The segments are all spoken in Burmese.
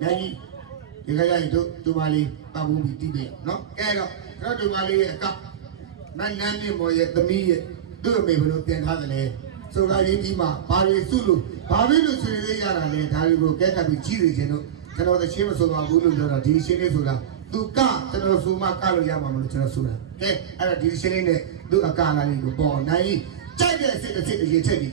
်ဒါကြီးဒီခါကျရင်တူမာလီပတ်ဖို့ပြီးတိမယ်เนาะကဲတော့ကတော့တူမာလီရဲ့အကမန်နန်းမြေပေါ်ရဲ့သမီးရဲ့သူ့အမေဘယ်လိုပြန်ထားသလဲဆိုတာဒီဒီမှာဘာတွေစုလို့ဘာဖြစ်လို့ဆွေးနွေးရတာလဲဒါတွေကိုကဲကပ်ပြီးကြည့်နေခြင်းတို့ကျွန်တော်တချင်းမဆိုပါဘူးလို့ပြောတာဒီရှင်းလေးဆိုတာသူကကျွန်တော်ဆိုမှကလို့ရမှာမလို့ကျွန်တော်ဆိုတာကဲအဲ့ဒါဒီရှင်းလေးနဲ့သူ့အကလည်းကိုပေါ်နိုင်ကြိုက်တဲ့စစ်တစ်စစ်အရင်ချက်ပြီး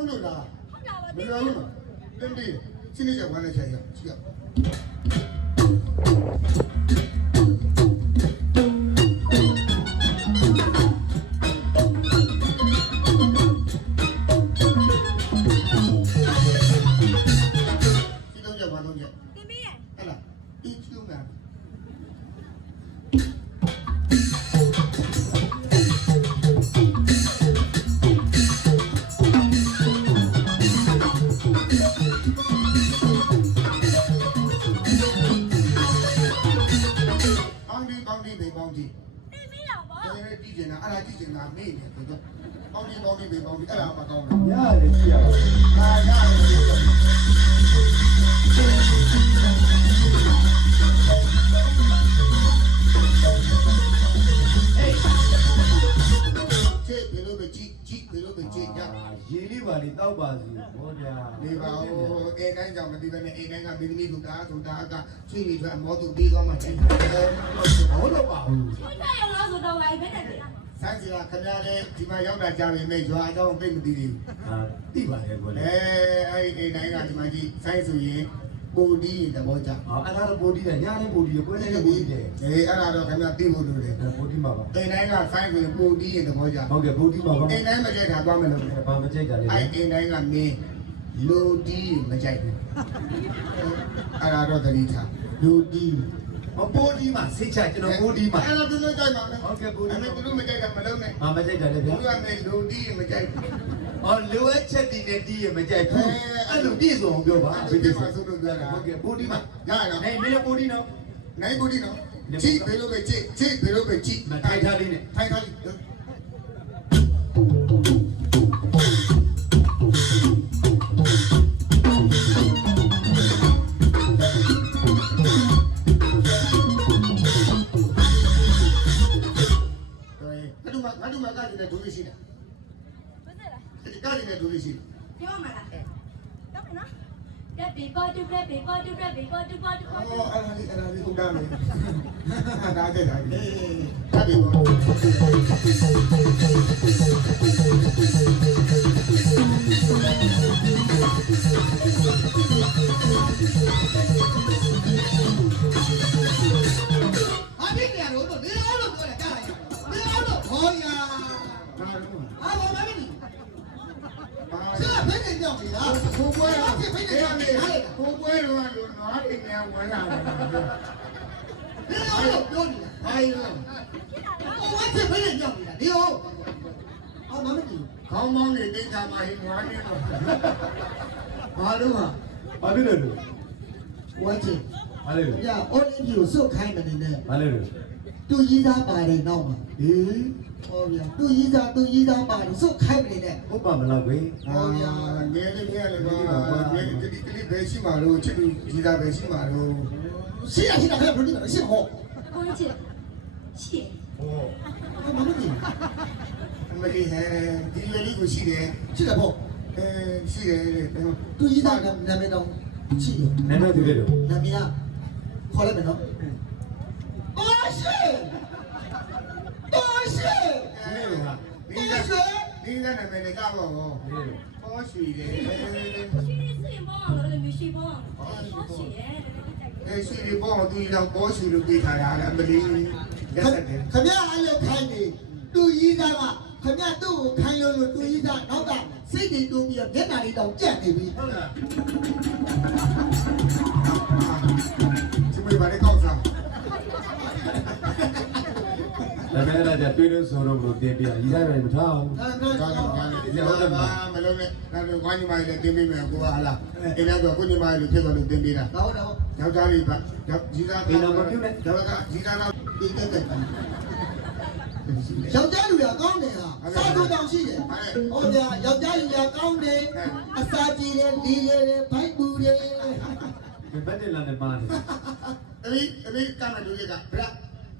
Unu la. Unu la. Tendi. Sini je wanita ya. Siap. Thank you. ောင်းဒီပောင်းဒီပင်ပောင်းဒီတိမေးရပါဘာတိကျင်တာအဲ့ဒါတိကျင်တာမေ့နေတယ်ဘယ်လိုပောင်းဒီပောင်းဒီပင်ပောင်းဒီအဲ့ဒါမကောင်းဘူးရတယ်ကြည့်ရပါဘာရတယ်အေနိုင်ကြောင့်မသိပဲနဲ့အေနိုင်ကမိမိကိုဒါဆိုဒါကဆွေးနေကြမောသူပြီးတော့မှတိုင်းဟုတ်လို့ပါဘူးဆွေးတယ်လို့ဆိုတော့လည်းပဲတယ်ဆန်းစီကခင်ဗျားလေးဒီမှာရောက်တာကြာပြီမိတ်ရွာအောင်ပြိတ်မသိသေးဘူးဟာတိပါရဲ့ကိုလေအဲအဲ့အေနိုင်ကဒီမှာကြီးဆိုင်းဆိုရင်ပိုဒီတဘောကြအဲ့ဒါတော့ပိုဒီတယ်ညာနေပိုဒီရယ်ကိုယ်နဲ့ပိုဒီတယ်အေးအဲ့ဒါတော့ခင်ဗျားသိဖို့လိုတယ်ပိုဒီမှာပါတိန်တိုင်းကဆိုင်ကိုပိုဒီရယ်တဘောကြဟုတ်ကဲ့ပိုဒီမှာပါတိန်တိုင်းမကြိုက်တာသွားမယ်လို့ပြောတယ်ဘာမကြိုက်တာလဲအဲ့တိန်တိုင်းကမင်းโลดีไม่ใช่อะไรก็ตะนี้ค่ะโลดีบ่ปูดีมาเสร็จจ้ะจนปูดีมาเออแล้วดูๆใจมาโอเคปูดีมาไม่ปูดีไม่ใช่กันมาแล้วแม่มาไม่ใช่กันเลยครับปูดีมาไม่โลดีไม่ใช่อ๋อเลวัชชะดีเนี่ยดีไม่ใช่อะหลุดีส่งเปล่าบ่ไม่ใช่ส่งเปล่าโอเคปูดีมาได้ครับไหนไม่ปูดีเนาะไหนปูดีเนาะจิเบลุไปจิจิเบลุไปจิมาไทท่าดีเนี่ยไทท่าดีเด้อ ni ni tulis ini. Happy birthday, happy birthday, happy birthday, happy birthday, happy birthday. Oh, happy birthday, happy birthday, happy birthday, happy birthday. ံဝင်လာတယ်ဒီလိုပြောနေတာဟိုင်းကဘာဖြစ်ဖြစ်ညောက်နေတာဒီဟုတ်အမမကြီးခေါင်းပေါင်းနေတိတ်တာမဟိညာနေတော့ဘာလို့ဟာဘာဖြစ်လဲလူဝတ်ချင်ဘာလဲလူညအော်လီပီကိုစုတ်ခိုင်းမနေနဲ့ဘာလဲလူသူရေးသားပါတယ်တော့မှာဟေး်သူဤသာသူဤသာပါလို့စုတ်ခိုက်ပြီနဲ့ဟုတ်ပါမလားခွေဟောဗျာငယ်လေးကလည်းကောငယ်ကတိတိပဲရှိမှလို့ချစ်သူဤသာပဲရှိမှလို့ရှိရရှိတာခဲ့ဘုရင်ရှိမှဟောကိုကြီးရှိဟောမမကြီးအမကြီးဟဲဒီလေးလေးကိုရှိတယ်ရှိတယ်ဗောအဲရှိတယ်တဲ့သူဤသာကနာမည်တော့ရှိရနာမည်သူလေးတော့နာမည်ခေါ်လိုက်မယ်နော်အာရှေ့လေးစားနေပဲလေကတော့ဟုတ်ပါရှိတယ်ရှိနေစိတ်မောင်းလို့လည်းမရှိဘူးဟုတ်ရှိတယ်ไอ้สีนี่บ่ตู้ยีดอกบ่สีรู้ไปทายาละบลีขะเหมยอายุคันนี่ตู้ยีดาละขะเหมยตู้คันยนต์รู้ตู้ยีดานอกจากสิทธิ์นี่ตู้ปิ๊ดเม็ดตานี่ต้องแจกไปหึล่ะဲ့ဒါပေမဲ့လည်းတွေ့လို့ဆိုတော့ဘုလို့ပြပြရည်ရည်မထားအောင်ဟုတ်ကဲ့ဟုတ်ကဲ့ဟုတ်ကဲ့ဒီလိုကမလို့လေဒါပေမဲ့ကိုကြီးမလေးတင်ပြမယ်ကိုကဟလာတင်ရတော့ကိုကြီးမလေးဖြစ်သွားလို့တင်ပြတာဟုတ်တော့ယောက်ျားလေးဗျာယောက်ကြီးသားဘယ်တော့မပြုတ်နဲ့ယောက်ျားကကြီးသားတော့တင်တတ်တယ်ယောက်ျားလူရကောင်းတယ်ဟာစာကုန်တောင်ရှိတယ်။ဟုတ်ကြ။ယောက်ျားလူရကောင်းတယ်။အစာကြည်တယ်၊လီရယ်၊ဖိုက်ပူတယ်။ဘယ်ဘက်တယ်လားနေပါလဲ။အဲ့ဒီအဲ့ဒီကမ်းတူရက်ကဗလား။